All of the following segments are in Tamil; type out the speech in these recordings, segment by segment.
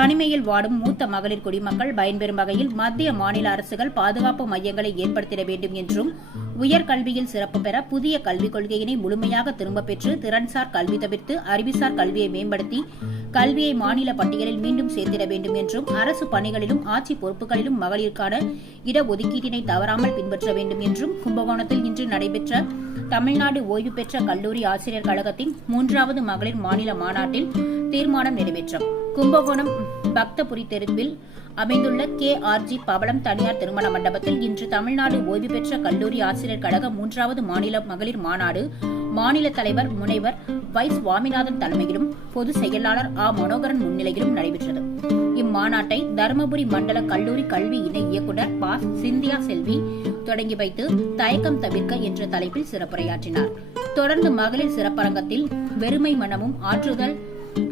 தனிமையில் வாடும் மூத்த மகளிர் குடிமக்கள் பயன்பெறும் வகையில் மத்திய மாநில அரசுகள் பாதுகாப்பு மையங்களை ஏற்படுத்திட வேண்டும் என்றும் உயர்கல்வியில் சிறப்பு பெற புதிய கல்விக் கொள்கையினை முழுமையாக திரும்பப் பெற்று திறன்சார் கல்வி தவிர்த்து அறிவுசார் கல்வியை மேம்படுத்தி கல்வியை மாநில பட்டியலில் மீண்டும் சேர்த்திட வேண்டும் என்றும் அரசு பணிகளிலும் ஆட்சி பொறுப்புகளிலும் மகளிருக்கான இடஒதுக்கீட்டினை தவறாமல் பின்பற்ற வேண்டும் என்றும் கும்பகோணத்தில் இன்று நடைபெற்ற தமிழ்நாடு ஓய்வு பெற்ற கல்லூரி ஆசிரியர் கழகத்தின் மூன்றாவது மகளிர் மாநில மாநாட்டில் தீர்மானம் நிறைவேற்றும். கும்பகோணம் பக்தபுரி தெருவில் அமைந்துள்ள கே ஆர்ஜி பவளம் தனியார் திருமண மண்டபத்தில் இன்று தமிழ்நாடு ஓய்வு பெற்ற கல்லூரி ஆசிரியர் கழக மூன்றாவது மாநில மகளிர் மாநாடு மாநில தலைவர் முனைவர் வை சுவாமிநாதன் தலைமையிலும் பொதுச் செயலாளர் ஆ. மனோகரன் முன்னிலையிலும் நடைபெற்றது. இம்மாநாட்டை தருமபுரி மண்டல கல்லூரி கல்வி இணை இயக்குநர் பா சிந்தியா செல்வி தொடங்கி வைத்து தயக்கம் தவிர்க்க என்ற தலைப்பில் சிறப்புரையாற்றினார். தொடர்ந்து மகளிர் சிறப்பரங்கத்தில் வெறுமை மனமும் ஆற்றுதல்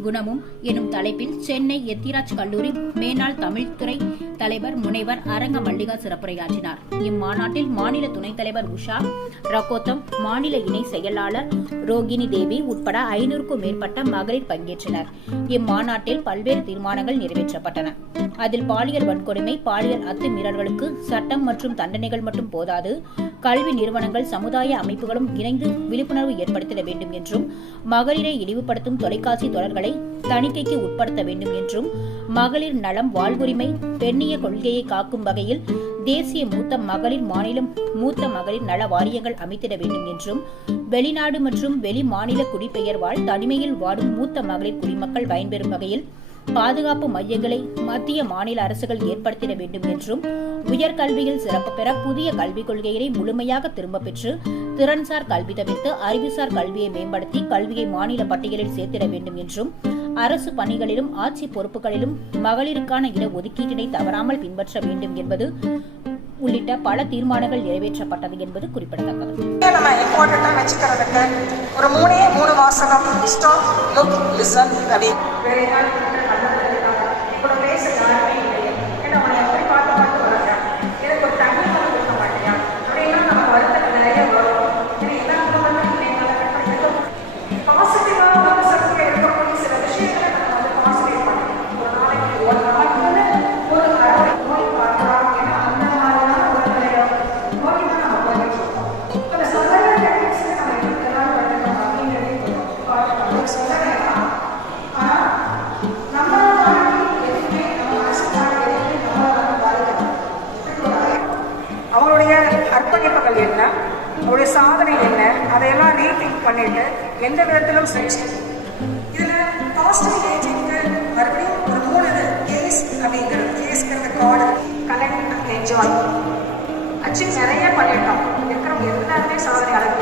குணமும் எனும் தலைப்பில் சென்னை எத்திராஜ் கல்லூரி மேனாள் தமிழ்துறை தலைவர் முனைவர் அரங்க மல்லிகா சிறப்புரையாற்றினார். இம்மாநாட்டில் மாநில துணைத் தலைவர் உஷா ரகோத்தம் மாநில இணை செயலாளர் ரோகிணி தேவி உட்பட ஐநூறுக்கும் மேற்பட்ட மகளிர் பங்கேற்றனர். இம்மாநாட்டில் பல்வேறு தீர்மானங்கள் நிறைவேற்றப்பட்டன. அதில் பாலியல் வன்கொடுமை பாலியல் அத்துமீறல்களுக்கு சட்டம் மற்றும் தண்டனைகள் மட்டும் போதாது கல்வி நிறுவனங்கள் சமுதாய அமைப்புகளும் இணைந்து விழிப்புணர்வு ஏற்படுத்திட வேண்டும் என்றும் மகளிரை இழிவுபடுத்தும் தொலைக்காட்சி தொடர்களை தணிக்கைக்கு உட்படுத்த வேண்டும் என்றும் மகளிர் நலம் வாழ்வுரிமை பெண்ணிய கொள்கையை காக்கும் வகையில் தேசிய மூத்த மகளிர் மாநிலம் மூத்த மகளிர் நல வாரியங்கள் அமைத்திட வேண்டும் என்றும் வெளிநாடு மற்றும் வெளி மாநில குடிபெயர் வாழ் தனிமையில் வாடும் மூத்த மகளிர் குடிமக்கள் பயன்பெறும் வகையில் பாதுகாப்பு மையங்களை மத்திய மாநில அரசுகள் ஏற்படுத்திட வேண்டும் என்றும் உயர்கல்வியில் சிறப்பு பெற புதிய கல்விக் கொள்கையினை முழுமையாக திரும்பப் பெற்று திறன்சார் கல்வி தவிர்த்து அறிவுசார் கல்வியை மேம்படுத்தி கல்வியை மாநில பட்டியலில் சேர்த்திட வேண்டும் என்றும் அரசு பணிகளிலும் ஆட்சி பொறுப்புகளிலும் மகளிருக்கான இட ஒதுக்கீட்டினை தவறாமல் பின்பற்ற வேண்டும் என்பது உள்ளிட்ட பல தீர்மானங்கள் நிறைவேற்றப்பட்டது என்பது குறிப்பிடத்தக்கது. நம்ம இம்பார்ட்டண்டா வச்சுக்கிறதுக்கு ஒரு மூணே மூணு வாசகம் ஸ்டாப் லுக் லிசன் ரவி அர்ப்பணிப்புகள் என்ன? அவருடைய சாதனை என்ன? அதையெல்லாம் ரீதிங்க் பண்ணிட்டு எந்த விதத்திலும் செஞ்சு இதுல பாசிட்டிவ் ஏஜிங்க்கு மறுபடியும் ஒரு மூணு கேஸ் அப்படிங்கிறது கேஸ்ங்கிறது கார்டு கலெக்ட் என்ஜாய் அச்சு நிறைய பண்ணிட்டோம் இருக்கிறவங்க எல்லாருமே சாதனை அளவு